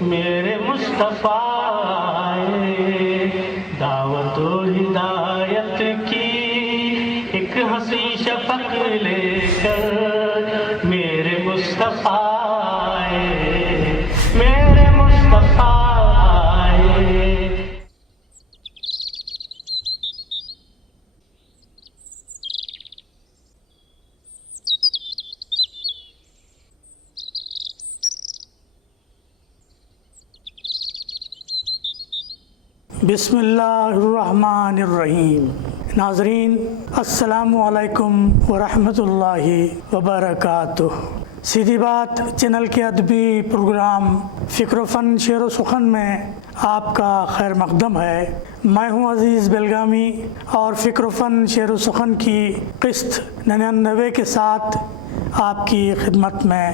میرے مصطفیٰ آئے دعوت و ہدایت کی ایک ہنسی شفق لے کر، میرے مصطفیٰ آئے، میرے مصطفیٰ آئے۔ بسم اللہ الرحمن الرحیم۔ ناظرین السلام علیکم ورحمۃ اللہ وبرکاتہ۔ سیدھی بات چینل کے ادبی پروگرام فکر و فن شعر و سخن میں آپ کا خیر مقدم ہے۔ میں ہوں عزیز بیلگامی اور فکر و فن شعر و سخن کی قسط 99 کے ساتھ آپ کی خدمت میں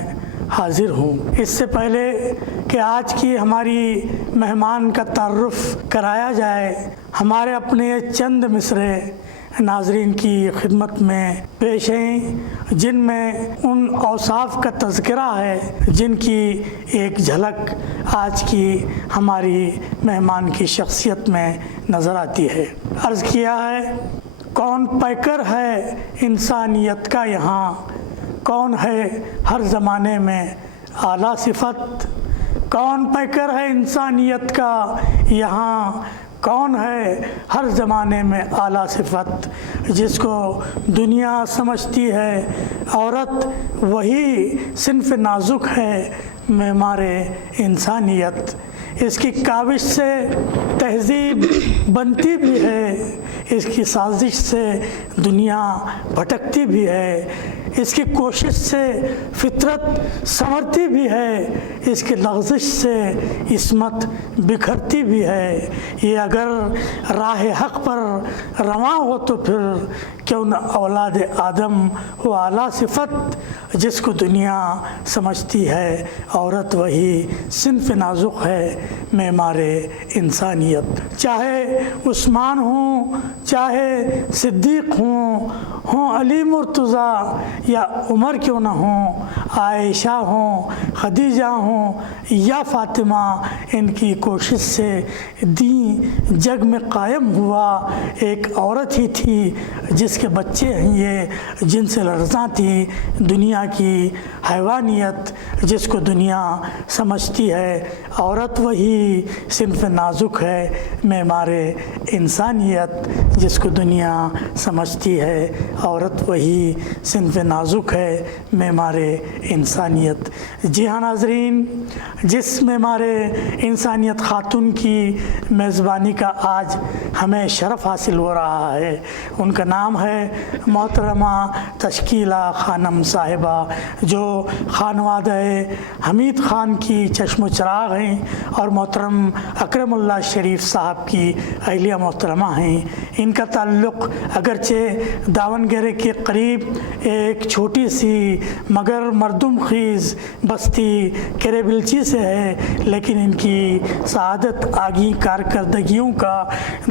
حاضر ہوں۔ اس سے پہلے کہ آج کی ہماری مہمان کا تعارف کرایا جائے، ہمارے اپنے چند مصرے ناظرین کی خدمت میں پیش ہیں جن میں ان اوصاف کا تذکرہ ہے جن کی ایک جھلک آج کی ہماری مہمان کی شخصیت میں نظر آتی ہے۔ عرض کیا ہے، کون پیکر ہے انسانیت کا یہاں، کون ہے ہر زمانے میں اعلیٰ صفت، کون پیکر ہے انسانیت کا یہاں، کون ہے ہر زمانے میں اعلیٰ صفت، جس کو دنیا سمجھتی ہے عورت وہی صنف نازک ہے معمار انسانیت۔ اس کی کاوش سے تہذیب بنتی بھی ہے، اس کی سازش سے دنیا بھٹکتی بھی ہے، اس کی کوشش سے فطرت سنورتی بھی ہے، اس کی لغزش سے عصمت بکھرتی بھی ہے۔ یہ اگر راہ حق پر رواں ہو تو پھر کیوں نہ اولاد آدم وہ اعلیٰ صفت جس کو دنیا سمجھتی ہے عورت وہی صنف نازک ہے معمار انسانیت۔ چاہے عثمان ہوں، چاہے صدیق ہوں علی مرتضیٰ یا عمر کیوں نہ ہوں، عائشہ ہوں، خدیجہ ہوں یا فاطمہ، ان کی کوشش سے دین جگ میں قائم ہوا۔ ایک عورت ہی تھی جس کے بچے ہیں یہ جن سے لرزاں تھی دنیا کی حیوانیت جس کو دنیا سمجھتی ہے عورت وہی صنف نازک ہے معمار انسانیت، جس کو دنیا سمجھتی ہے عورت وہی صنف نازک ہے معمار انسانیت۔ جی ہاں ناظرین، جس معمار انسانیت خاتون کی میزبانی کا آج ہمیں شرف حاصل ہو رہا ہے، ان کا نام ہے محترمہ تشکیلہ خانم صاحبہ، جو خانوادہ حمید خان کی چشم و چراغ ہیں اور محترم اکرم اللہ شریف صاحب کی اہلیہ محترمہ ہیں۔ ان کا تعلق اگرچہ داونگیرے کے قریب ایک چھوٹی سی مگر مردم خیز بستی کریبلچی سے ہے، لیکن ان کی سعادت آگی کارکردگیوں کا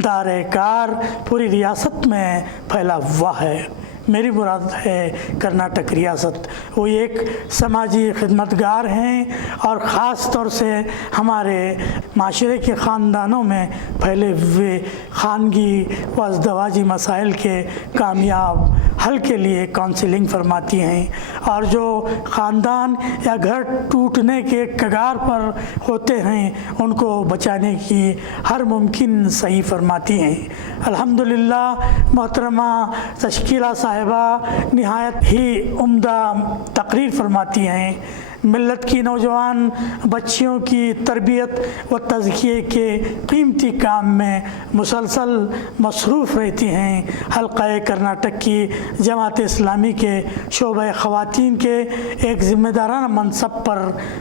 دائرہ کار پوری ریاست میں پھیلا ہوا ہے۔ میری مراد ہے کرناٹک ریاست۔ وہ ایک سماجی خدمتگار ہیں اور خاص طور سے ہمارے معاشرے کے خاندانوں میں پھیلے ہوئے خانگی و ازدواجی مسائل کے کامیاب حل کے لیے کونسلنگ فرماتی ہیں، اور جو خاندان یا گھر ٹوٹنے کے کگار پر ہوتے ہیں ان کو بچانے کی ہر ممکن صحیح فرماتی ہیں۔ الحمدللہ محترمہ تشکیلہ صاحبہ نہایت ہی عمدہ تقریر فرماتی ہیں، ملت کی نوجوان بچیوں کی تربیت و تزکیے کے قیمتی کام میں مسلسل مصروف رہتی ہیں۔ حلقہ کرناٹک کی جماعت اسلامی کے شعبہ خواتین کے ایک ذمہ دارانہ منصب پر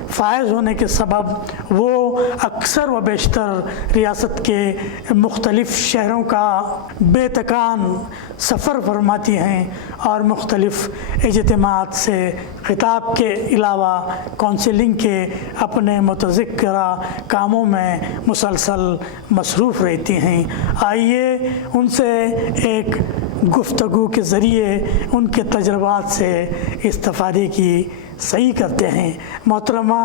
فائز ہونے کے سبب وہ اکثر و بیشتر ریاست کے مختلف شہروں کا بے تکان سفر فرماتی ہیں اور مختلف اجتماعات سے خطاب کے علاوہ کونسلنگ کے اپنے متذکرہ کاموں میں مسلسل مصروف رہتی ہیں۔ آئیے ان سے ایک گفتگو کے ذریعے ان کے تجربات سے استفادے کی सही करते हैं। मोहतरमा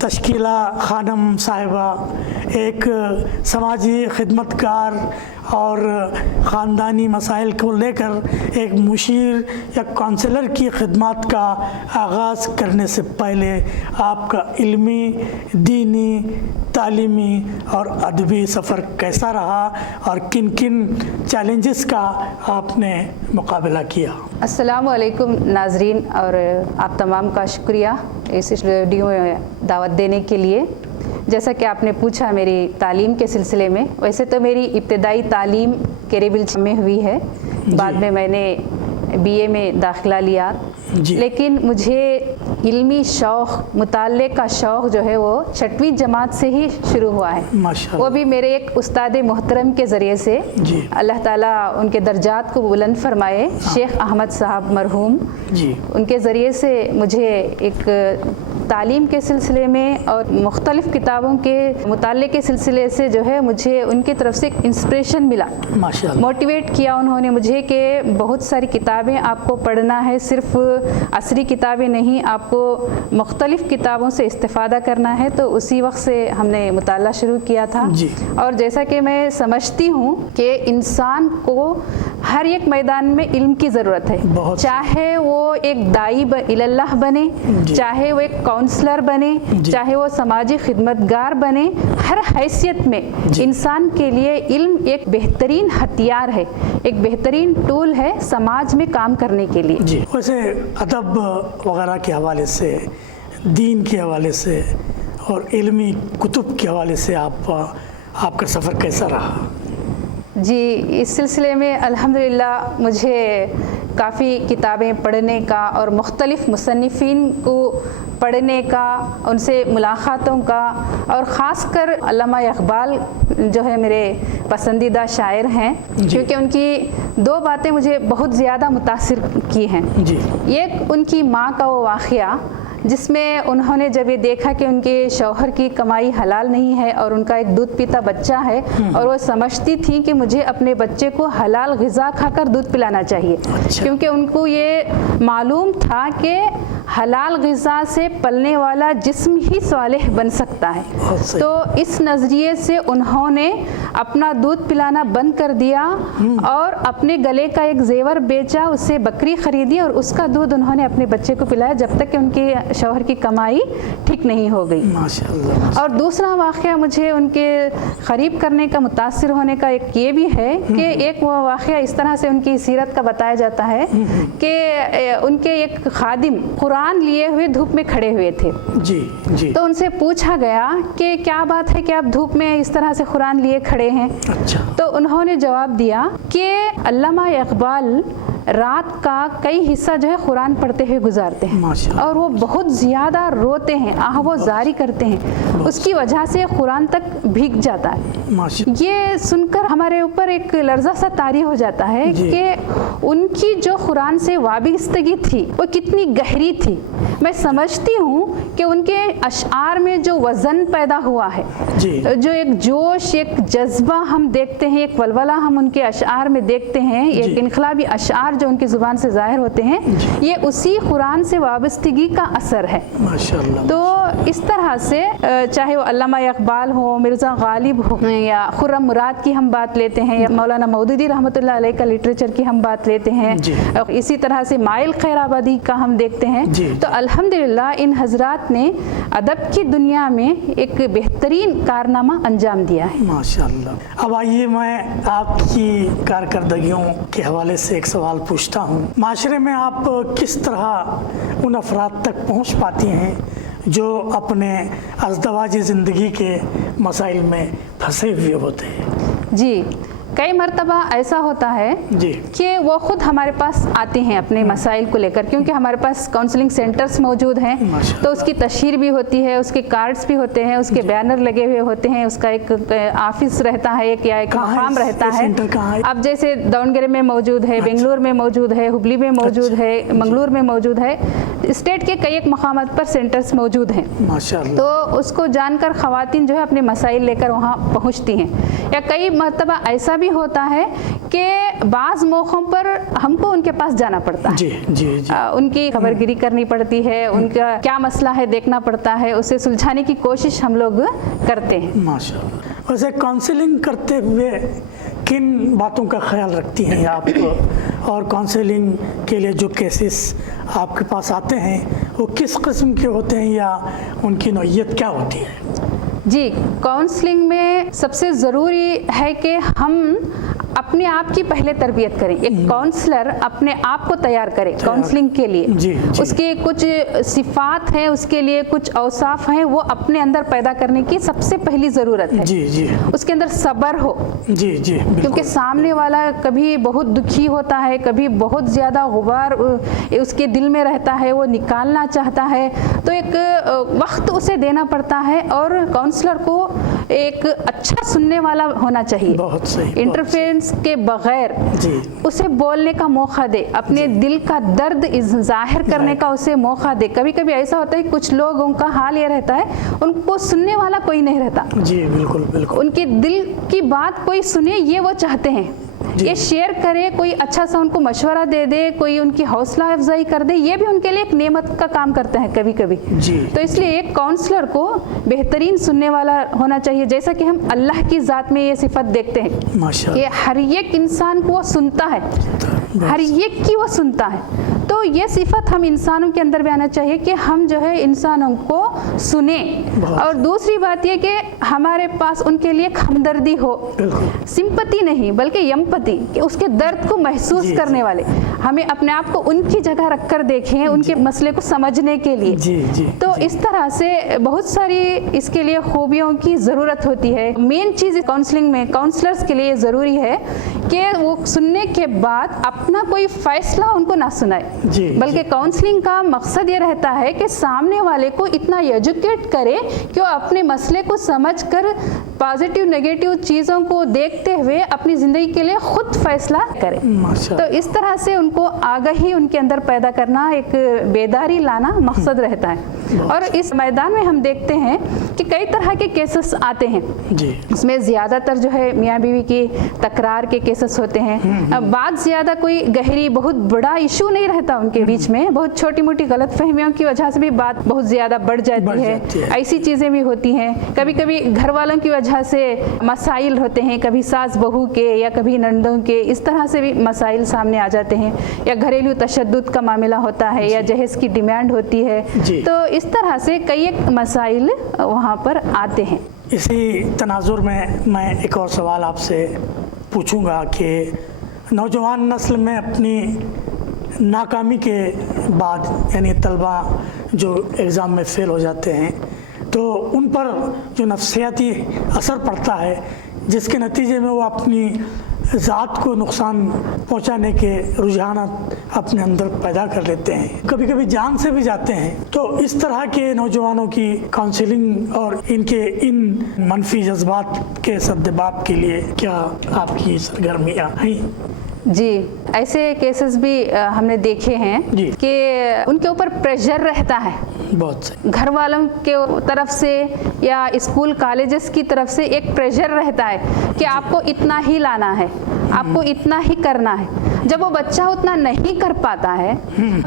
तश्कीला खानम साहिबा एक समाजी खिदमतकार और ख़ानदानी मसाइल को लेकर एक मुशीर या काउंसलर की खिदमत का आगाज़ करने से पहले आपका इल्मी, दीनी, तालीमी और अदबी सफ़र कैसा रहा और किन किन चैलेंजेस का आपने मुकाबला किया? अस्सलामु अलैकुम नाजरीन, और आप तमाम का शुक्रिया इस वीडियो में दावत देने के लिए। जैसा कि आपने पूछा मेरी तालीम के सिलसिले में, वैसे तो मेरी इब्तदाई तालीम केरेबिल में हुई है, बाद में मैंने बीए में दाखिला लिया, लेकिन मुझे इल्मी शौक़, मुताल्ले का शौक़ जो है वो 6वीं जमात से ही शुरू हुआ है। माशाअल्लाह। वो भी मेरे एक उस्ताद मोहतरम के ज़रिए से, अल्लाह ताला उनके दर्जात को बुलंद फरमाए, शेख अहमद साहब मरहूम जी, उनके ज़रिए से मुझे एक तालीम के सिलसिले में और मुख्तलिफ़ किताबों के मुताल्ले के सिलसिले से जो है मुझे उनकी तरफ से एक इंस्पिरेशन मिला, माशाअल्लाह। मोटिवेट किया उन्होंने मुझे कि बहुत सारी किताबें आपको पढ़ना है, सिर्फ़ असरी किताबें नहीं, आपको मुख्तलिफ़ किताबों से इस्तिफ़ादा करना है। तो उसी वक्त से हमने मुताला शुरू किया था जी। और जैसा कि मैं समझती हूँ कि इंसान को हर एक मैदान में इल्म की ज़रूरत है, चाहे वो एक दाई इल्लल्लाह बने, चाहे वो एक काउंसलर बने, चाहे वो समाजी खिदमतगार बने, हर हैसियत में इंसान के लिए इल्म एक बेहतरीन हथियार है, एक बेहतरीन टूल है समाज में काम करने के लिए। जी, वैसे अदब वगैरह के हवाले से, दीन के हवाले से और इल्मी कुतुब के हवाले से आपका सफ़र कैसा रहा? जी, इस सिलसिले में अल्हम्दुलिल्लाह मुझे काफ़ी किताबें पढ़ने का और मुख्तलिफ़ मुसन्निफ़ीन को पढ़ने का, उनसे मुलाक़ातों का, और ख़ासकर अल्लामा इक़बाल जो है मेरे पसंदीदा शायर हैं, क्योंकि उनकी 2 बातें मुझे बहुत ज़्यादा मुतासिर की हैं। एक उनकी माँ का वो वाक़या जिसमें उन्होंने जब ये देखा कि उनके शौहर की कमाई हलाल नहीं है और उनका एक दूध पीता बच्चा है, और वो समझती थी कि मुझे अपने बच्चे को हलाल ग़िज़ा खाकर दूध पिलाना चाहिए। अच्छा। क्योंकि उनको ये मालूम था कि हलाल ग़िज़ा से पलने वाला जिस्म ही सालेह बन सकता है। तो इस नज़रिए से उन्होंने अपना दूध पिलाना बंद कर दिया और अपने गले का एक जेवर बेचा, उससे बकरी ख़रीदी और उसका दूध उन्होंने अपने बच्चे को पिलाया जब तक कि उनके शौहर की कमाई ठीक नहीं हो गई। माशाअल्लाह। और दूसरा वाक़या मुझे उनके क़रीब करने का, मुतासिर होने का एक ये भी है कि एक वो वाक़या इस तरह से उनकी सीरत का बताया जाता है कि उनके एक खादिम कुरान लिए हुए धूप में खड़े हुए थे। जी। तो उनसे पूछा गया कि क्या बात है कि आप धूप में इस तरह से कुरान लिए खड़े हैं? अच्छा। तो उन्होंने जवाब दिया कि अल्लामा इक़बाल रात का कई हिस्सा जो है कुरान पढ़ते हुए गुजारते हैं और वो बहुत ज़्यादा रोते हैं, आहवो जारी करते हैं, उसकी वजह से कुरान तक भीग जाता है। ये सुनकर हमारे ऊपर एक लर्जा सा तारी हो जाता है कि उनकी जो कुरान से वाबस्तगी थी वो कितनी गहरी थी। मैं समझती हूँ कि उनके अशआर में जो वज़न पैदा हुआ है, जो एक जोश, एक जज्बा हम देखते हैं, एक वलवला हम उनके अशआर में देखते हैं, एक इनकलाबी अशआर जो उनकी ज़ुबान से ज़ाहिर होते हैं, ये उसी कुरान से वाबस्तगी का असर है। माशाअल्लाह। तो इस तरह से चाहे वो अल्लामा इक़बाल हो, मिर्ज़ा गालिब हो, या खुर्रम मुराद की हम बात लेते हैं, या मौलाना मौदूदी रहमतुल्लाह अलैह का लिटरेचर की हम बात लेते हैं, और इसी तरह से माइल खैराबादी का हम देखते हैं, तो अल्हम्दुलिल्लाह इन हज़रात ने अदब की दुनिया में एक बेहतरीन कारनामा अंजाम दिया है। माशाअल्लाह। अब आइए मैं आपकी कारकर्दगियों के हवाले से एक सवाल पूछता हूँ। माशरे में आप किस तरह उन अफराद तक पहुँच पाती हैं जो अपने अज़दवाजी ज़िंदगी के मसाइल में फंसे हुए होते हैं? जी, कई मरतबा ऐसा होता है कि वो ख़ुद हमारे पास आते हैं अपने मसाइल को लेकर, क्योंकि हमारे पास काउंसलिंग सेंटर्स मौजूद हैं, तो उसकी तशहीर भी होती है, उसके कार्ड्स भी होते हैं, उसके बैनर लगे हुए होते हैं, उसका एक ऑफिस रहता है, एक या एक मकाम रहता है। अब जैसे दावणगेरे में मौजूद है, बेंगलुरु में मौजूद है, हुबली में मौजूद है, मंगलूर में मौजूद है, स्टेट के कई एक मकामात पर सेंटर्स मौजूद हैं। तो उसको जानकर ख़वातीन जो है अपने मसाइल लेकर वहाँ पहुँचती हैं। या कई मरतबा ऐसा भी भी होता है कि बाज़ मौक़ों पर हमको उनके पास जाना पड़ता है, जी जी जी, उनकी खबरगिरी करनी पड़ती है, उनका क्या मसला है देखना पड़ता है, उसे सुलझाने की कोशिश हम लोग करते हैं। माशाअल्लाह। वैसे काउंसलिंग करते हुए किन बातों का ख्याल रखती हैं आप, और काउंसलिंग के लिए जो केसेस आपके पास आते हैं वो किस किस्म के होते हैं या उनकी नौइयत क्या होती है? जी, काउंसलिंग में सबसे ज़रूरी है कि हम अपने आप की पहले तरबियत करें। एक काउंसलर अपने आप को तैयार करे काउंसलिंग के लिए। जी, जी। उसके कुछ सिफात हैं, उसके लिए कुछ औसाफ हैं, वो अपने अंदर पैदा करने की सबसे पहली ज़रूरत है। जी जी उसके अंदर सब्र हो, जी जी, क्योंकि बिल्कुल। सामने वाला कभी बहुत दुखी होता है, कभी बहुत ज़्यादा गुबार उसके दिल में रहता है, वो निकालना चाहता है, तो एक वक्त उसे देना पड़ता है। और काउंसलर को एक अच्छा सुनने वाला होना चाहिए, बहुत सही, इंटरफेरेंस के बगैर जी। उसे बोलने का मौका दे, अपने दिल का दर्द जाहिर करने का उसे मौका दे। कभी कभी ऐसा होता है कुछ लोगों का हाल ये रहता है, उनको सुनने वाला कोई नहीं रहता, जी बिल्कुल बिल्कुल। उनके दिल की बात कोई सुने ये वो चाहते हैं, ये शेयर करे, कोई अच्छा सा उनको मशवरा दे दे, कोई उनकी हौसला अफजाई कर दे, ये भी उनके लिए एक नेमत का काम करते हैं कभी कभी। जी। तो इसलिए एक काउंसलर को बेहतरीन सुनने वाला होना चाहिए। जैसा कि हम अल्लाह की ज़ात में ये सिफत देखते हैं माशाअल्लाह। कि हर एक इंसान को वो सुनता है, हर एक की वो सुनता है। तो ये सिफत हम इंसानों के अंदर भी आना चाहिए कि हम जो है इंसानों को सुने। और दूसरी बात ये कि हमारे पास उनके लिए हमदर्दी हो, सिंपति नहीं बल्कि यम्पति, कि उसके दर्द को महसूस जी, करने वाले, हमें अपने आप को उनकी जगह रखकर देखें, उनके मसले को समझने के लिए। जी जी। तो इस तरह से बहुत सारी इसके लिए खूबियों की ज़रूरत होती है। मेन चीज़ काउंसलिंग में काउंसलर्स के लिए ज़रूरी है कि वो सुनने के बाद अपना कोई फैसला उनको ना सुनाए, जी, बल्कि काउंसलिंग का मकसद ये रहता है कि सामने वाले को इतना एजुकेट करे कि वो अपने मसले को समझकर पॉजिटिव नेगेटिव चीज़ों को देखते हुए अपनी ज़िंदगी के लिए खुद फैसला करे। तो इस तरह से उनको आगाही उनके अंदर पैदा करना, एक बेदारी लाना मकसद रहता है। और इस मैदान में हम देखते हैं कि कई तरह के केसेस आते हैं जी। इसमें ज़्यादातर जो है मियाँ बीवी की तकरार के केसेस होते हैं। बात ज़्यादा कोई गहरी बहुत बड़ा इशू नहीं रहता उनके बीच में, बहुत छोटी मोटी गलतफहमियों की वजह से भी बात बहुत ज़्यादा बढ़ जाती है। ऐसी चीज़ें भी होती हैं। कभी कभी घर वालों की वजह से मसाइल होते हैं, कभी सास बहू के या कभी नंदों के, इस तरह से भी मसाइल सामने आ जाते हैं। या घरेलू तशद्दुद का मामला होता है या जहेज की डिमांड होती है। तो इस तरह से कई एक मसाइल वहाँ पर आते हैं। इसी तनाजुर में मैं एक और सवाल आपसे पूछूंगा कि नौजवान नस्ल में अपनी नाकामी के बाद, यानी तलबा जो एग्ज़ाम में फ़ेल हो जाते हैं, तो उन पर जो नफ्सियाती असर पड़ता है, जिसके नतीजे में वो अपनी ज़ात को नुकसान पहुंचाने के रुझान अपने अंदर पैदा कर लेते हैं, कभी कभी जान से भी जाते हैं। तो इस तरह के नौजवानों की काउंसलिंग और इनके इन मनफी जज्बात के सद्देबाप के लिए क्या आपकी सरगर्मियाँ हैं? जी, ऐसे केसेस भी हमने देखे हैं कि उनके ऊपर प्रेशर रहता है, बहुत सही, घर वालों के तरफ से या स्कूल कॉलेजेस की तरफ से एक प्रेशर रहता है कि आपको इतना ही लाना है, आपको इतना ही करना है। जब वो बच्चा उतना नहीं कर पाता है,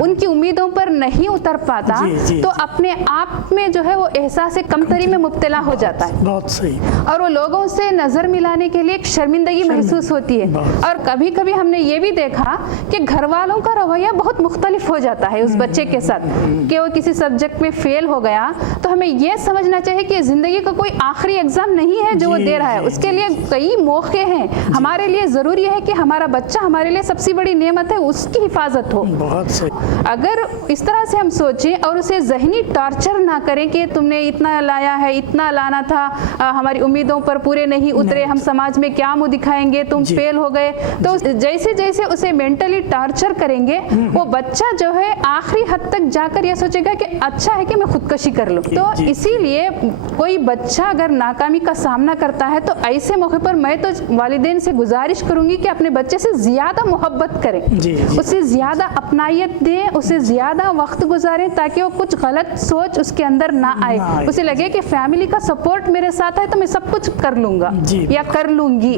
उनकी उम्मीदों पर नहीं उतर पाता, तो अपने आप में जो है वो एहसास कमतरी में मुब्तला हो जाता है। बहुत सही। और वो लोगों से नज़र मिलाने के लिए एक शर्मिंदगी महसूस होती है। और कभी कभी हमने ये भी देखा कि घर वालों का रवैया बहुत मुख्तलिफ हो जाता है उस बच्चे के साथ, कि वो किसी सब्जेक्ट में फेल हो गया तो हमें ये समझना चाहिए कि ज़िंदगी का कोई आखिरी एग्ज़ाम नहीं है जो वो दे रहा है, उसके लिए कई मौके हैं। हमारे लिए ज़रूरी है कि हमारा बच्चा हमारे लिए सबसे बड़ी नेमत है, उसकी हिफाजत हो। बहुत सही। अगर इस तरह से हम सोचें और उसे ज़हनी टॉर्चर ना करें कि तुमने इतना लाया है, इतना लाना था, हमारी उम्मीदों पर पूरे नहीं उतरे, हम समाज में क्या मुँह दिखाएंगे, तुम फेल हो गए, तो जैसे जैसे उसे मेंटली टॉर्चर करेंगे, वो बच्चा जो है आखिरी हद तक जाकर यह सोचेगा कि अच्छा है कि मैं खुदकशी कर लूं। तो इसीलिए कोई बच्चा अगर नाकामी का सामना करता है तो ऐसे मौके पर मैं तो वालिदैन से गुजारिश करूंगी कि अपने बच्चे से ज़्यादा मोहब्बत मोहब्बत करें, जी। उसे ज़्यादा अपनायत दें, उसे ज़्यादा वक्त गुजारें ताकि वो कुछ गलत सोच उसके अंदर ना आए, उसे लगे कि फैमिली का सपोर्ट मेरे साथ है तो मैं सब कुछ कर लूँगा या कर लूँगी।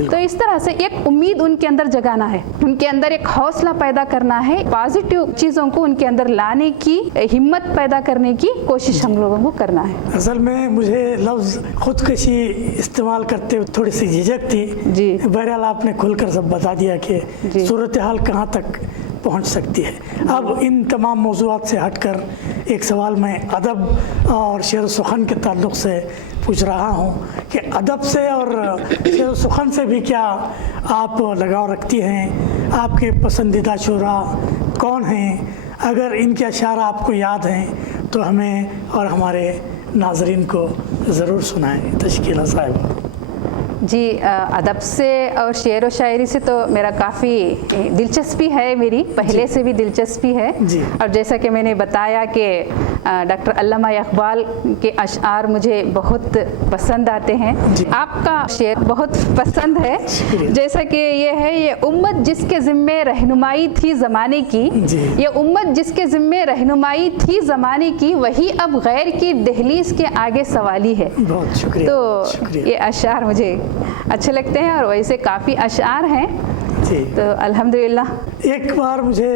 तो इस तरह से एक उम्मीद उनके अंदर जगाना है, उनके अंदर एक हौसला पैदा करना है, पॉजिटिव चीज़ों को उनके अंदर लाने की हिम्मत पैदा करने की कोशिश हम लोगों को करना है। असल में मुझे लफ्ज़ खुदकशी इस्तेमाल करते हुए थोड़ी सी झिझक थी जी। बहरहाल आपने खुलकर सब बता दिया कि सूरत हाल कहाँ तक पहुँच सकती है। अब इन तमाम मौज़ूआत से हटकर एक सवाल मैं अदब और शेर सुखन के ताल्लुक़ से पूछ रहा हूँ कि अदब से और शेर सुखन से भी क्या आप लगाव रखती हैं? आपके पसंदीदा शुरा कौन हैं? अगर इनके अशार आपको याद हैं तो हमें और हमारे नाज़रीन को ज़रूर सुनाएं। तशकीला साहिबा। जी, अदब से और शेर व शायरी से तो मेरा काफ़ी दिलचस्पी है, मेरी पहले से भी दिलचस्पी है। और जैसा कि मैंने बताया कि डॉक्टर अल्लामा इकबाल के अशआर मुझे बहुत पसंद आते हैं। आपका शेर बहुत पसंद है, जैसा कि ये है, ये उम्मत जिसके ज़िम्मे रहनुमाई थी ज़माने की, ये उम्मत जिसके ज़िम्मे रहनुमाई थी ज़माने की, वही अब गैर की दहलीज के आगे सवाली है। बहुत शुक्रिया। तो ये अशआर मुझे अच्छे लगते हैं और वैसे काफ़ी अशआर हैं जी। तो अल्हम्दुलिल्लाह। एक बार मुझे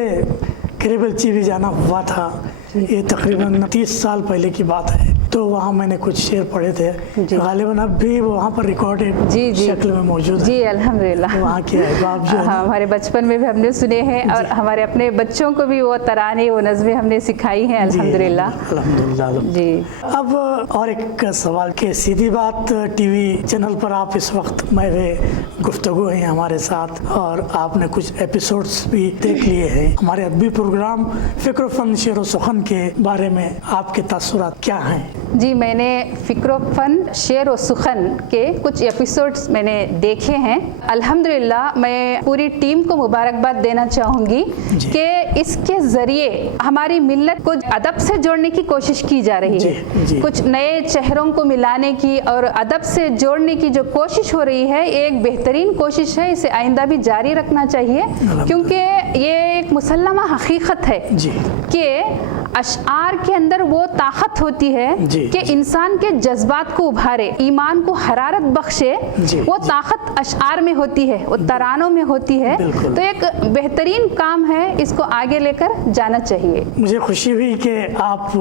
करेबलची भी जाना हुआ था, ये तकरीबन 30 साल पहले की बात है, तो वहाँ मैंने कुछ शेर पढ़े थे, गालिबन अब भी वहाँ पर रिकॉर्डेड शक्ल में मौजूद है। जी अल्हम्दुलिल्लाह। वहाँ के अहबाब जो हाँ, हमारे बचपन में भी हमने सुने हैं और हमारे अपने बच्चों को भी वो तराने, वो नज़में हमने सिखाई हैं अल्हम्दुलिल्लाह। अल्हम्दुलिल्लाह जी। अब और एक सवाल के सीधी बात टीवी चैनल पर आप इस वक्त महवे गुफ्तगू हैं हमारे साथ और आपने कुछ एपिसोड्स भी देख लिए हैं। हमारे अदबी प्रोग्राम फ़िक्र फ़न शेर व सुखन के बारे में आपके तासुरात क्या हैं? जी, मैंने फ़िक्र फ़न शेर व सुखन के कुछ एपिसोड्स मैंने देखे हैं। अल्हम्दुलिल्लाह मैं पूरी टीम को मुबारकबाद देना चाहूँगी कि इसके ज़रिए हमारी मिल्लत को अदब से जोड़ने की कोशिश की जा रही है। कुछ नए चेहरों को मिलाने की और अदब से जोड़ने की जो कोशिश हो रही है, एक बेहतरीन कोशिश है। इसे आइंदा भी जारी रखना चाहिए क्योंकि ये एक मुसल्लमा हकीकत है कि अशआर के अंदर वो ताकत होती है कि इंसान के जज्बात को उभारे, ईमान को हरारत बख्शे। वो ताकत अशआर में होती है, वो तरानों में होती है। तो एक बेहतरीन काम है, इसको आगे लेकर जाना चाहिए। मुझे खुशी हुई कि आप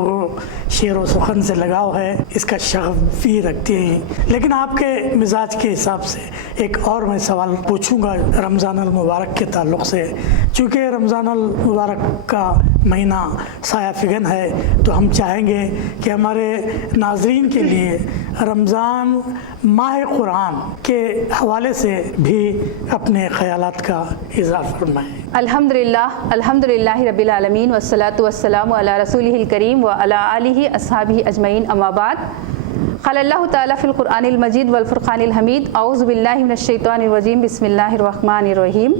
शेर व सुखन से लगाव है, इसका शगफ भी रखती हैं, लेकिन आपके मिजाज के हिसाब से एक और मैं सवाल पूछूंगा रमज़ान अल मुबारक के ताल्लुक़ से। चूँकि रमज़ान अल मुबारक का महीना साया फिगन है, तो हम चाहेंगे कि हमारे नाज़रीन के लिए रमज़ान माह कुरान के हवाले से भी अपने ख़यालात का इज़हार फरमाएँ। अल्हम्दुलिल्लाह, अल्हम्दुलिल्लाहि रब्बिल आलमीन वस्सलातु वस्सलामु अला रसूलिहिल करीम व अला आलिहि अस्हाबिहि अजमईन अम्मा बाद। क़ालल्लाहु तआला फ़िल क़ुरआनिल मजीद वल फ़ुरक़ानिल हमीद। औज़ु बिल्लाहि मिनश शैतानिर रजीम। बिस्मिल्लाहिर रहमानिर रहीम।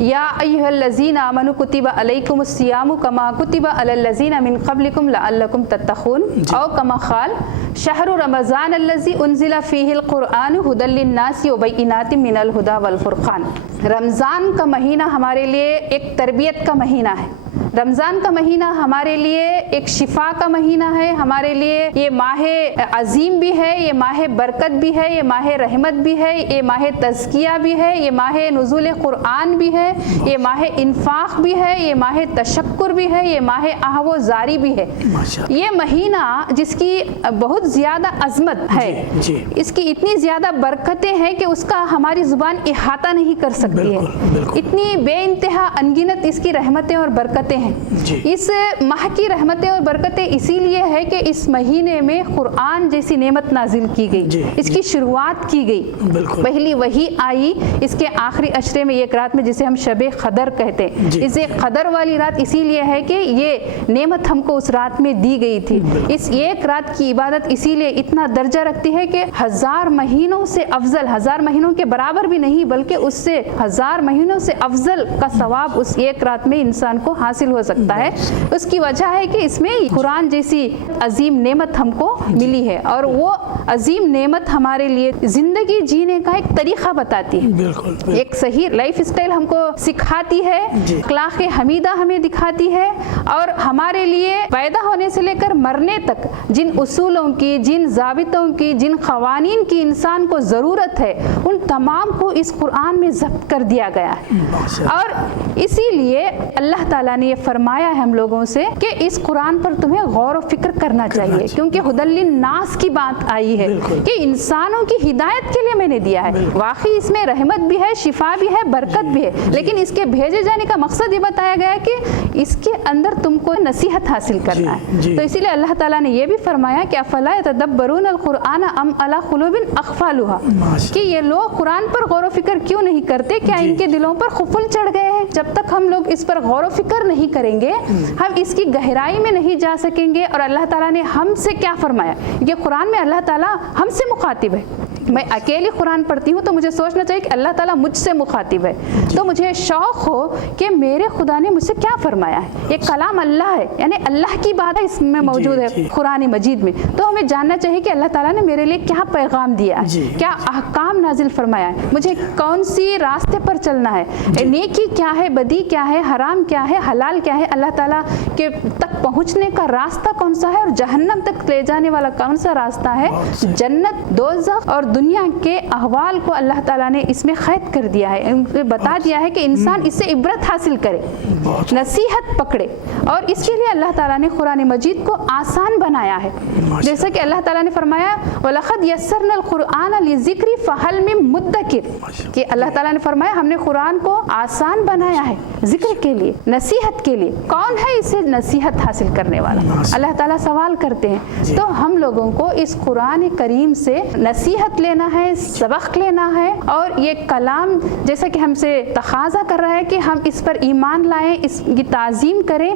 या अय्युहल्लज़ीना आमनु कुतिबा अलैकुमुस सियामु कमा कुतिबा अलल्लज़ीना मिन क़ब्लिकुम लअल्लकुम तत्तक़ून औ कमा क़ाल शहरु रमज़ान अल्लज़ी उन्ज़िला फ़ीहिल क़ुरआनु हुदल लिन्नासि व बय्यिनातिम मिनल हुदा वल फ़ुरक़ान। रमज़ान का महीना हमारे लिए एक तरबियत का महीना है। रमज़ान का महीना हमारे लिए एक शिफा का महीना है। हमारे लिए ये माह अजीम भी है, ये माह बरकत भी है, ये माह रहमत भी है, ये माह तज़किया भी है, ये माह नुज़ूल क़ुरआन भी है, ये माह इन्फाक भी है, ये माह तशक्कुर भी है, ये माह आहवो ज़ारी भी है। ये महीना जिसकी बहुत ज़्यादा अज़मत है, इसकी इतनी ज़्यादा बरकतें हैं कि उसका हमारी ज़ुबान इहाता नहीं कर सकती है। इतनी बेइंतहा अनगिनत इसकी रहमतें और बरकतें हैं। इस माह की रहमतें और बरकतें इसीलिए है कि इस महीने में कुरान जैसी नेमत नाजिल की गई, इसकी शुरुआत की गई। पहली वही आई इसके आखिरी अशरे में, एक रात में जिसे हम शबे क़दर कहते हैं। इसे क़दर वाली रात इसीलिए है कि ये नेमत हमको उस रात में दी गई थी। इस एक रात की इबादत इसीलिए इतना दर्जा रखती है कि 1000 महीनों से अफजल, 1000 महीनों के बराबर भी नहीं बल्कि उससे 1000 महीनों से अफजल का सवाब उस एक रात में इंसान को हासिल हासिल हो सकता है, उसकी वजह है कि इसमें कुरान जैसी अजीम नेमत हमको मिली है और वो अजीम नेमत हमारे लिए जिंदगी जीने का एक तरीका बताती है, बिल्कुल एक सही लाइफ स्टाइल हमको सिखाती है, अखलाक हमीदा हमें दिखाती है और हमारे लिए पैदा होने से लेकर मरने तक जिन उसूलों की, जिन ज़ाबितों की, जिन क़वानीन की इंसान को ज़रूरत है, उन तमाम को इस कुरान में ज़ब्त कर दिया गया है। और इसीलिए अल्लाह ताला ने ये फरमाया है हम लोगों से कि इस कुरान पर तुम्हें गौर व फिक्र करना चाहिए, क्योंकि हुदल्लिन नास की बात आई है कि इंसानों की हिदायत के लिए मैंने दिया है। वाकई इसमें रहमत भी है, शिफा भी है, बरकत भी है, लेकिन इसके भेजे जाने का मकसद ये बताया गया है कि इसके अंदर तुमको नसीहत हासिल करना है। तो इसीलिए अल्लाह ताला ने ये भी फरमाया कि अफला यतदब्बरून अल-कुरआन अम अला कुलूबिन अक़फ़ालुहा, कि ये लोग कुरान पर गौर व फिक्र क्यों नहीं करते, क्या इनके दिलों पर खुफुल चढ़ गए हैं। जब तक हम लोग इस पर गौर व फिक्र नहीं करेंगे, हम इसकी गहराई में नहीं जा सकेंगे। और अल्लाह ताला ने हमसे क्या फरमाया, ये कुरान में अल्लाह ताला हमसे मुखातिब है। मैं अकेली कुरान पढ़ती हूँ तो मुझे सोचना चाहिए कि अल्लाह ताला मुझसे मुखातिब है, तो मुझे शौक़ हो कि मेरे खुदा ने मुझसे क्या फरमाया है। ये कलाम अल्लाह है, यानी अल्लाह की बात है, इसमें मौजूद है कुरान मजीद में। तो हमें जानना चाहिए कि अल्लाह ताला ने मेरे लिए क्या पैगाम दिया है, क्या अहकाम नाजिल फरमाया है, मुझे कौन सी रास्ते पर चलना है, नेकी क्या है, बदी क्या है, हराम क्या है, हलाल क्या है, अल्लाह ताला के तक पहुँचने का रास्ता कौन सा है और जहन्नम तक ले जाने वाला कौन सा रास्ता है, जन्नत, दोज़ख और दुनिया के अहवाल को अल्लाह ताला ने इसमें क़ैद कर दिया है, बता दिया है कि इंसान इससे इबरत हासिल करे, नसीहत पकड़े। और इसके लिए अल्लाह ताला ने कुरान मजीद को आसान बनाया है। जैसा कि अल्लाह ताला ने फरमाया वलक़द यस्सरनल कुरआन लिज़िक्रि फ़हल मिन मुद्दकिर, कि अल्लाह ताला ने फरमाया हमने कुरान को आसान बनाया है जिक्र के लिए, नसीहत के लिए। कौन है इसे नसीहत हासिल करने वाला, अल्लाह ताला सवाल करते हैं। तो हम लोगों को इस कुरान करीम से नसीहत लेना है, सबक लेना है, और ये कलाम जैसा कि हमसे तकाज़ा कर रहा है कि हम इस पर ईमान लाएं, इसकी ताज़ीम करें,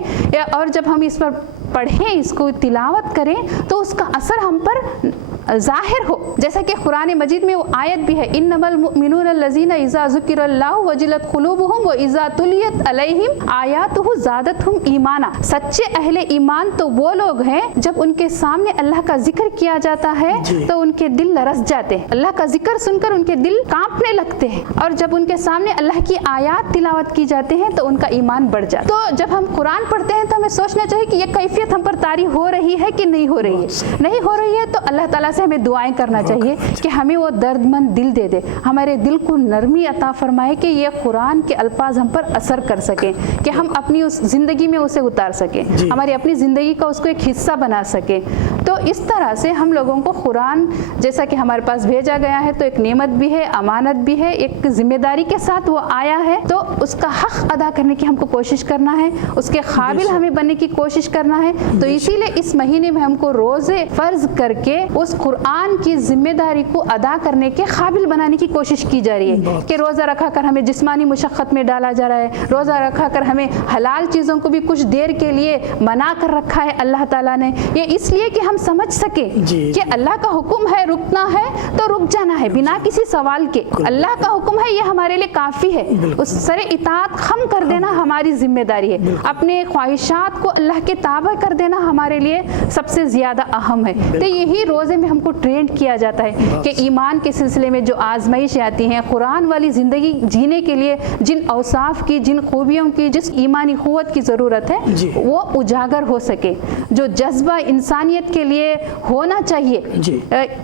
और जब हम इस पर पढ़ें, इसको तिलावत करें, तो उसका असर हम पर ज़ाहिर हो। जैसा कि कुरान मजीद में वो आयत भी है, इन्नमल मुमिनून अल्लज़ीना इज़ा ज़ुकिरल्लाहु वजिलत क़ुलूबुहुम व इज़ा तुलियत अलैहिम आयातुहु ज़ादतहुम ईमाना। सच्चे अहले ईमान तो वो लोग हैं जब उनके सामने अल्लाह का जिक्र किया जाता है तो उनके दिल लरस जाते हैं, अल्लाह का जिक्र सुनकर उनके दिल कांपने लगते हैं, और जब उनके सामने अल्लाह की आयात तिलावत की जाते हैं तो उनका ईमान बढ़ जाता है। तो जब हम कुरान पढ़ते हैं तो हमें सोचना चाहिए कि ये कैफियत हम पर तारी हो रही है कि नहीं हो रही है। नहीं हो रही है तो अल्लाह ताला से हमें दुआएं करना चाहिए कि हमें वो दर्दमंद दिल दे दे, हमारे दिल को नरमी अता फरमाए कि ये कुरान के अल्फाज हम पर असर कर सकें, कि हम अपनी उस ज़िंदगी में उसे उतार सकें, हमारी अपनी ज़िंदगी का उसको एक हिस्सा बना सकें। तो इस तरह से हम लोगों को कुरान जैसा कि हमारे पास भेजा गया है तो एक नेमत भी है, अमानत भी है, एक जिम्मेदारी के साथ वो आया है, तो उसका हक अदा करने की हमको कोशिश करना है, उसके काबिल हमें बनने की कोशिश करना है। तो इसीलिए इस महीने में हमको रोज़े फ़र्ज करके उस कुरान की जिम्मेदारी को अदा करने के काबिल बनाने की कोशिश की जा रही है, कि रोज़ा रखा कर हमें जिस्मानी मुशक्क़त में डाला जा रहा है, रोज़ा रखा कर हमें हलाल चीज़ों को भी कुछ देर के लिए मना कर रखा है अल्लाह ताला ने। ये इसलिए कि हम समझ सके कि अल्लाह का हुक्म है रुकना है तो रुक जाना है बिना किसी सवाल के, अल्लाह का हुक्म है ये हमारे लिए काफ़ी है, उस सरे इताअत खम कर देना हमारी जिम्मेदारी है, अपने ख्वाहिशात को अल्लाह के ताबे कर देना हमारे लिए सबसे ज़्यादा अहम है। तो यही रोज़े में हमको ट्रेंड किया जाता है कि ईमान के सिलसिले में जो आजमाइश आती हैं, कुरान वाली ज़िंदगी जीने के लिए जिन औसाफ की, जिन खूबियों की, जिस ईमानी क़ुव्वत की ज़रूरत है वो उजागर हो सके, जो जज्बा इंसानियत के लिए होना चाहिए,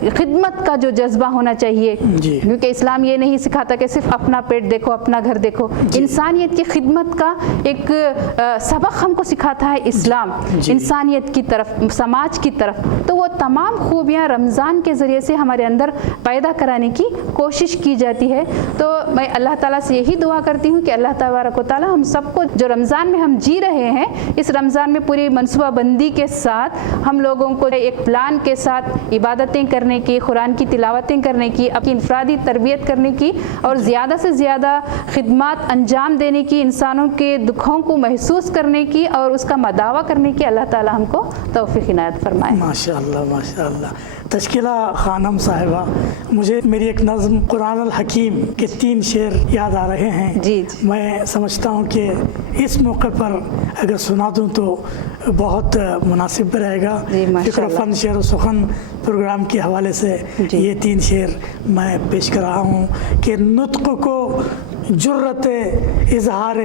खिदमत का जो जज्बा होना चाहिए, क्योंकि इस्लाम ये नहीं सिखाता कि सिर्फ अपना पेट देखो, अपना घर देखो, इंसानियत की खिदमत का एक सबक हमको सिखाता है इस्लाम, इंसानियत की तरफ, समाज की तरफ। तो वो तमाम खूबियाँ रमज़ान के ज़रिए से हमारे अंदर पैदा कराने की कोशिश की जाती है। तो मैं अल्लाह ताला से यही दुआ करती हूँ कि अल्लाह तबारक व तआला हम सबको जो रमज़ान में हम जी रहे हैं, इस रमज़ान में पूरी मनसूबाबंदी के साथ हम लोगों को ہے ایک پلان کے ساتھ عبادتیں کرنے کی, قرآن کی تلاوتیں کرنے کی, اپنی انفرادی تربیت کرنے کی اور زیادہ سے زیادہ خدمات انجام دینے کی, انسانوں کے دکھوں کو محسوس کرنے کی اور اس کا مداوع کرنے کی اللہ تعالی ہم کو توفیق عنایت فرمائے. ماشاء اللہ ماشاء اللہ. تشکیلہ خانم صاحبہ, مجھے میری ایک نظم قرآن الحکیم کے 3 شعر یاد آ رہے ہیں. جی میں سمجھتا ہوں کہ اس موقع پر اگر سنا دوں تو بہت مناسب رہے گا. فکر و فن شعر و سخن پروگرام کے حوالے سے یہ 3 شعر میں پیش کر رہا ہوں کہ نطق کو جرت اظہار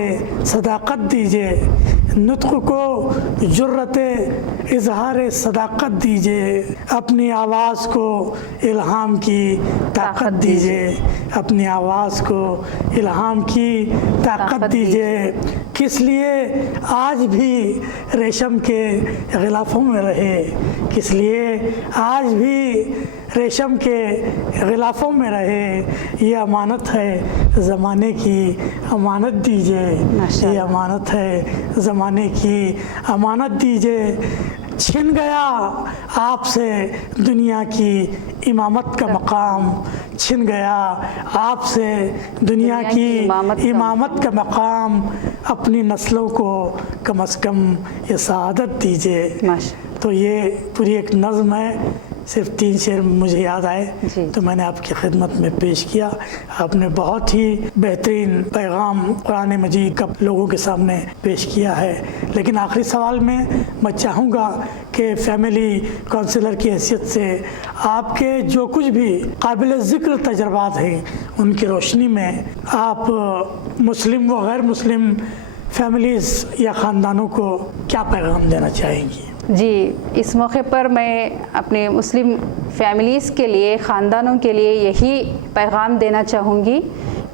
صداقت دیجیے, نطق کو جرت اظہار صداقت دیجیے, اپنی آواز کو الہام کی طاقت دیجیے, اپنی آواز کو الہام کی طاقت دیجیے. کس لیے آج بھی ریشم کے غلافوں میں رہے, کس لیے آج بھی ریشم کے غلافوں میں رہے, یہ امانت ہے زمانے کی امانت دیجیے, یہ امانت ہے زمانے کی امانت دیجیے. چھن گیا آپ سے دنیا کی امامت کا مقام, چھن گیا آپ سے دنیا کی امامت کا مقام, اپنی نسلوں کو کم از کم یہ سعادت دیجیے. تو یہ پوری ایک نظم ہے, صرف 3 شعر مجھے یاد آئے تو میں نے آپ کی خدمت میں پیش کیا. آپ نے بہت ہی بہترین پیغام قرآن مجید کا لوگوں کے سامنے پیش کیا ہے. لیکن آخری سوال میں چاہوں گا کہ فیملی کونسلر کی حیثیت سے آپ کے جو کچھ بھی قابل ذکر تجربات ہیں ان کی روشنی میں آپ مسلم و غیر مسلم فیملیز یا خاندانوں کو کیا پیغام دینا چاہیں گی؟ جی, اس موقع پر میں اپنے مسلم فیملیز کے لیے, خاندانوں کے لیے یہی پیغام دینا چاہوں گی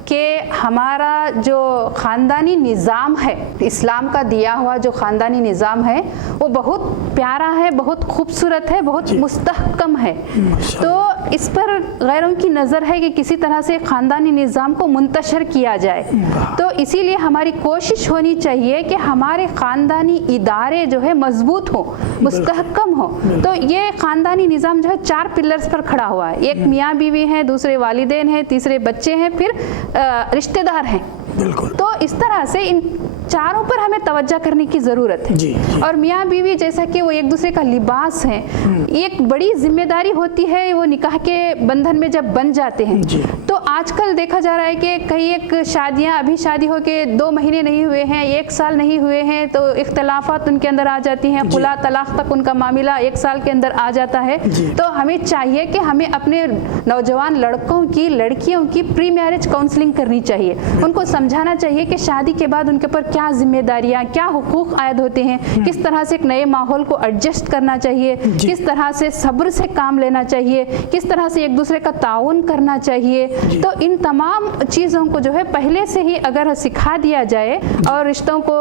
کہ ہمارا جو خاندانی نظام ہے, اسلام کا دیا ہوا جو خاندانی نظام ہے وہ بہت پیارا ہے, بہت خوبصورت ہے, بہت مستحکم ہے. تو اس پر غیروں کی نظر ہے کہ کسی طرح سے خاندانی نظام کو منتشر کیا جائے. تو اسی لیے ہماری کوشش ہونی چاہیے کہ ہمارے خاندانی ادارے جو ہے مضبوط ہوں, مستحکم ہوں. تو یہ خاندانی نظام جو ہے 4 پلرز پر کھڑا ہوا ہے. ایک میاں بیوی ہیں, دوسرے والدین ہیں, تیسرے بچے ہیں, پھر رشتہ دار ہیں. تو اس طرح سے ان چاروں پر ہمیں توجہ کرنے کی ضرورت ہے. اور میاں بیوی جیسا کہ وہ ایک دوسرے کا لباس ہیں, ایک بڑی ذمہ داری ہوتی ہے وہ نکاح کے بندھن میں جب بن جاتے ہیں. تو آج کل دیکھا جا رہا ہے کہ کئی ایک شادیاں ابھی شادی ہو کے 2 مہینے نہیں ہوئے ہیں, 1 سال نہیں ہوئے ہیں, تو اختلافات ان کے اندر آ جاتی ہیں, خلا طلاق تک ان کا معاملہ 1 سال کے اندر آ جاتا ہے. تو ہمیں چاہیے کہ ہمیں اپنے نوجوان لڑکوں کی, لڑکیوں کی پری میرج کاؤنسلنگ کرنی چاہیے. ان کو سمجھانا چاہیے کہ شادی کے بعد ان کے اوپر کیا ذمہ داریاں, کیا حقوق عائد ہوتے ہیں, کس طرح سے ایک نئے ماحول کو ایڈجسٹ کرنا چاہیے, کس طرح سے صبر سے کام لینا چاہیے, کس طرح سے ایک دوسرے کا تعاون کرنا چاہیے. تو ان تمام چیزوں کو جو ہے پہلے سے ہی اگر سکھا دیا جائے اور رشتوں کو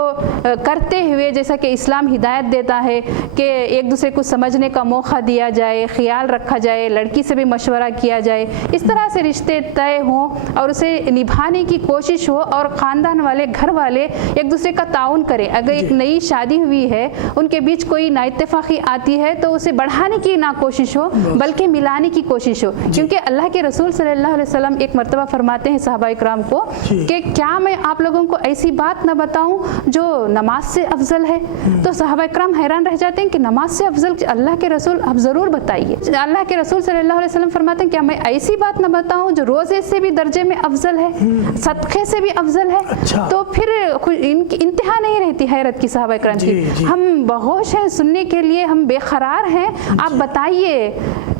کرتے ہوئے, جیسا کہ اسلام ہدایت دیتا ہے کہ ایک دوسرے کو سمجھنے کا موقع دیا جائے, خیال رکھا جائے, لڑکی سے بھی مشورہ کیا جائے, اس طرح سے رشتے طے ہوں اور اسے نبھانے کی کوشش ہو, اور خاندان والے, گھر والے ایک دوسرے کا تعاون کریں. اگر ایک نئی شادی ہوئی ہے, ان کے بیچ کوئی نا اتفاقی آتی ہے تو اسے بڑھانے کی نہ کوشش ہو بلکہ ملانے کی کوشش ہو. کیونکہ اللہ کے رسول صلی اللہ علیہ وسلم ایک مرتبہ فرماتے ہیں صحابہ اکرام کو کہ کیا میں آپ لوگوں کو ایسی بات نہ بتاؤں جو نماز سے افضل ہے؟ تو صحابہ اکرام حیران رہ جاتے ہیں کہ نماز سے افضل اللہ کے رسول آپ ضرور بتائیے. اللہ کے رسول صلی اللہ علیہ وسلم فرماتے ہیں کیا میں ایسی بات نہ بتاؤں جو روزے سے بھی درجے میں افضل ہے, صدقے سے بھی افضل ہے؟ تو پھر ان کی انتہا نہیں رہتی حیرت کی صحابہ اکرام کی. ہم بہوش ہیں سننے کے لیے, ہم بے قرار ہیں, آپ بتائیے.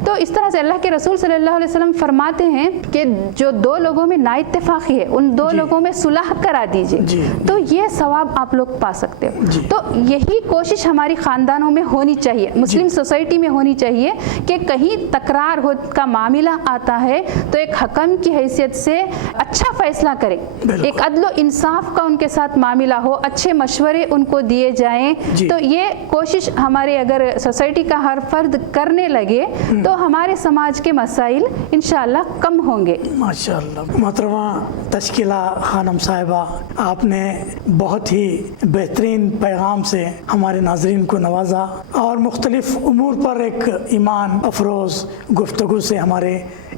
تو اس طرح سے اللہ کے رسول صلی اللہ علیہ وسلم فرماتے ہیں کہ جو 2 لوگوں میں نا اتفاقی ہے ان 2 لوگوں میں صلح کرا دیجیے, تو یہ ثواب آپ لوگ پا سکتے ہو. تو یہی کوشش ہماری خاندانوں میں ہونی چاہیے, مسلم سوسائٹی میں ہونی چاہیے کہ کہیں تکرار کا معاملہ آتا ہے تو ایک حکم کی حیثیت سے اچھا فیصلہ کرے, ایک عدل و انصاف کا ان کے ساتھ معاملہ ہو, اچھے مشورے ان کو دیے جائیں. تو یہ کوشش ہمارے اگر سوسائٹی کا ہر فرد کرنے لگے تو تو हमारे समाज के मसाइल इंशाअल्लाह कम होंगे। माशाअल्लाह। मोहतरमा तश्कीला खानम साहिबा, आपने बहुत ही बेहतरीन पैगाम से हमारे नाजरीन को नवाजा और मुख्तलिफ उमूर पर एक ईमान अफरोज़ गुफ्तगू से हमारे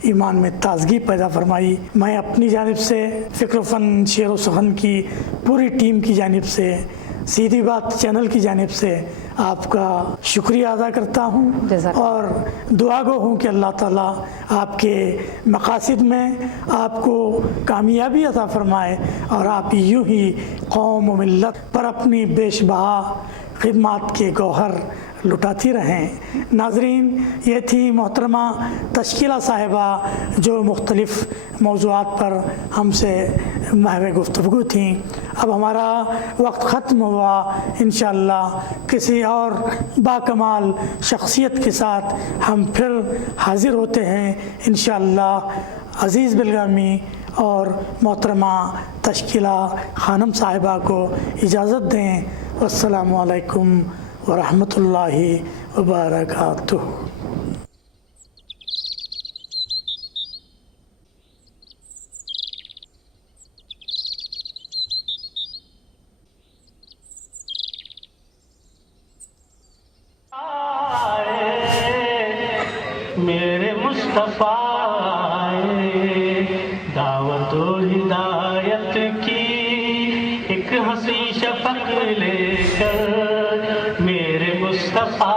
ईमान में ताजगी पैदा फरमाई। मैं अपनी जानिब से फ़िक्र फ़न शेर व सुखन की पूरी टीम की जानिब से, सीधी बात चैनल की जानिब से आपका शुक्रिया अदा करता हूँ और दुआ गो हूँ कि अल्लाह ताला आपके मकासद में आपको कामयाबी अता फरमाए और आप यूँ ही कौम व मिल्लत पर अपनी बेशबहा खिदमत के गौहर लुटाती रहें। नाजरीन, ये थी मोहतरमा तश्कीला साहिबा जो मुख्तलिफ़ मौज़ूआत पर हमसे महवे गुफ्तगू थी। अब हमारा वक्त ख़त्म हुआ। इंशाअल्लाह किसी और बाकमाल शख्सियत के साथ हम फिर हाज़िर होते हैं इंशाअल्लाह। अज़ीज़ बिलगामी और मोहतरमा तश्कीला खानम साहिबा को इजाज़त दें। अस्सलामु अलैकुम व रहमतुल्लाहि व बरकातुहू। मेरे मुस्तफ़ा आए, दावत और हिदायत की एक हंसी शफक लेकर। मेरे मुस्तफ़ा